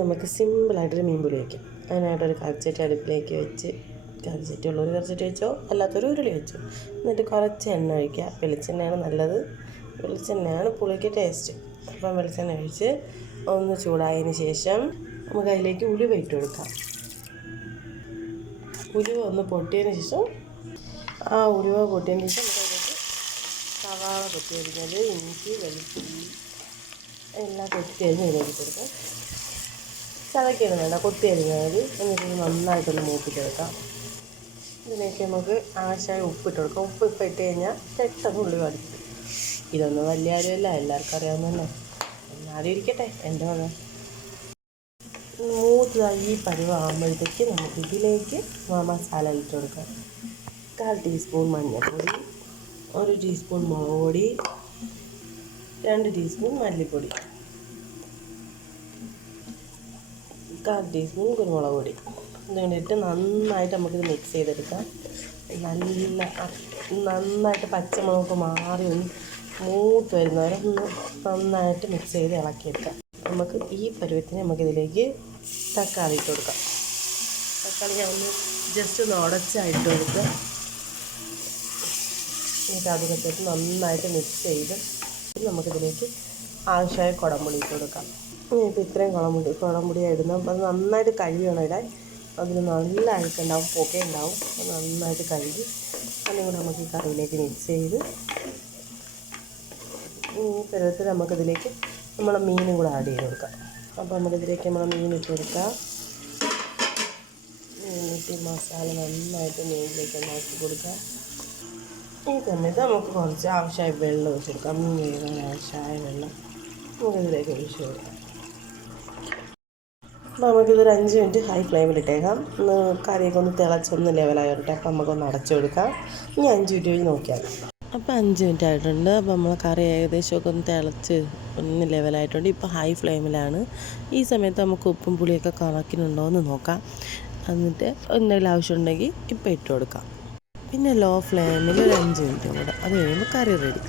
നമുക്ക് സിമ്പിളായിട്ടൊരു മീൻ പുളി വയ്ക്കാം. അതിനായിട്ടൊരു കറിച്ചട്ടി അടുപ്പിലേക്ക് വെച്ച്, കറിച്ചട്ടി ഉള്ളൊരു കറിച്ചട്ടി വെച്ചോ, അല്ലാത്തൊരു ഉരുളി വെച്ചോ. എന്നിട്ട് കുറച്ച് എണ്ണ ഒഴിക്കുക. വെളിച്ചെണ്ണയാണ് നല്ലത്, വെളിച്ചെണ്ണയാണ് പുളിക്ക് ടേസ്റ്റ്. അപ്പം വെളിച്ചെണ്ണ ഒഴിച്ച് ഒന്ന് ചൂടായതിന് ശേഷം നമുക്ക് അതിലേക്ക് ഉലുവ ഇട്ട് കൊടുക്കാം. ഉലുവ ഒന്ന് പൊട്ടിയതിന് ശേഷം ഉലുവ പൊട്ടിയതിന് ശേഷം നമുക്ക് അതിലേക്ക് സവാള കൊത്തിയരിഞ്ഞത്, ഇഞ്ചി, വെളുത്തുള്ളി എല്ലാം കൊത്തിയരിഞ്ഞ് ഇതിലേക്ക് കൊടുക്കാം. ചതയ്ക്കൊന്നും വേണ്ട, കൊത്തിയരിഞ്ഞത്. എന്നിട്ട് നന്നായിട്ടൊന്ന് മൂപ്പിച്ചെടുക്കാം. ഇതിലേക്ക് നമുക്ക് ആവശ്യമായ ഉപ്പിട്ട് കൊടുക്കാം. ഉപ്പ് ഇപ്പം ഇട്ട് കഴിഞ്ഞാൽ പെട്ടെന്ന് ഉള്ളി വടിക്കും. ഇതൊന്നും വലിയ കാര്യമല്ല, എല്ലാവർക്കും അറിയാവുന്നതന്നെ. എന്നാലും ഇരിക്കട്ടെ, എൻ്റെ വക. ഈ പരുവാകുമ്പോഴത്തേക്ക് നമുക്ക് ഇതിലേക്ക് മസാല ഇട്ട് കൊടുക്കാം. 1/4 ടീസ്പൂൺ മഞ്ഞൾപ്പൊടി, 1 ടീസ്പൂൺ മുളക് പൊടി, 2 ടീസ്പൂൺ മല്ലിപ്പൊടി, 1/4 ടീസ്പൂൺ കുരുമുളക് പൊടി. ഇതുകൊണ്ടിട്ട് നന്നായിട്ട് നമുക്കിത് മിക്സ് ചെയ്തെടുക്കാം. നന്നായിട്ട് പച്ചമുളകൊക്കെ മാറി ഒന്ന് മൂത്ത് വരുന്നവരെ ഒന്ന് നന്നായിട്ട് മിക്സ് ചെയ്ത് ഇളക്കിയെടുക്കാം. നമുക്ക് ഈ പരുവത്തിന് നമുക്കിതിലേക്ക് തക്കാളി ഇട്ട് കൊടുക്കാം. തക്കാളി ഞാൻ ഒന്ന് ജസ്റ്റ് ഒന്ന് ഉടച്ചായിട്ട് കൊടുക്കുക. എന്നിട്ട് അതിനകത്തേക്ക് നന്നായിട്ട് മിക്സ് ചെയ്ത് നമുക്കിതിലേക്ക് ആവശ്യമായ കുടംപുളി ഇട്ട് കൊടുക്കാം. ഇപ്പോൾ ഇത്രയും കുടംപുളിയാണ് ഇടുന്നത്. അപ്പോൾ അത് നന്നായിട്ട് കഴുകണം ഇടാൻ. അതിന് നല്ല അഴുക്കുണ്ടാവും, പുകയുണ്ടാവും. അത് നന്നായിട്ട് കഴുകി അതും കൂടെ നമുക്ക് ഈ കറിയിലേക്ക് മിക്സ് ചെയ്ത് ഈ പരുവത്തിൽ നമുക്കിതിലേക്ക് നമ്മളെ മീനും കൂടെ ആഡ് ചെയ്ത് കൊടുക്കാം. അപ്പോൾ നമുക്കിതിലേക്ക് നമ്മളെ മീൻ ഇട്ട് കൊടുക്കാം. എന്നിട്ട് മസാല നന്നായിട്ട് മീനിലേക്ക് ഉണ്ടാക്കി കൊടുക്കാം. ഈ സമയത്ത് നമുക്ക് കുറച്ച് ആവശ്യമായ വെള്ളം ഒഴിച്ച് കൊടുക്കാം. മീൻ വേകാൻ ആവശ്യമായ വെള്ളം നമുക്കിതിലേക്ക് ഒഴിച്ച് കൊടുക്കാം. അപ്പോൾ നമുക്കിതൊരു 5 മിനിറ്റ് ഹൈ ഫ്ലെയിമിലിട്ടേക്കാം. ഒന്ന് കറിയൊക്കെ ഒന്ന് തിളച്ചൊന്ന് ലെവലായി വരട്ടെ. അപ്പോൾ നമുക്കൊന്ന് അടച്ചു കൊടുക്കാം. ഇനി 5 മിനിറ്റ് കഴിഞ്ഞ് നോക്കിയാൽ മതി. അപ്പോൾ 5 മിനിറ്റ് ആയിട്ടുണ്ട്. അപ്പോൾ നമ്മളെ കറി ഏകദേശമൊക്കെ ഒന്ന് തിളച്ച് ഒന്ന് ലെവലായിട്ടുണ്ട്. ഇപ്പോൾ ഹൈ ഫ്ലെയിമിലാണ്. ഈ സമയത്ത് നമുക്ക് ഉപ്പും പുളിയൊക്കെ കണക്കിനുണ്ടോ എന്ന് നോക്കാം. എന്നിട്ട് എന്തെങ്കിലും ആവശ്യമുണ്ടെങ്കിൽ ഇപ്പോൾ ഇട്ട് കൊടുക്കാം. പിന്നെ ലോ ഫ്ലെയിമിൽ ഒരു 5 മിനിറ്റ് കൂടെ, അത് കഴിയുമ്പോൾ കറി റെഡി.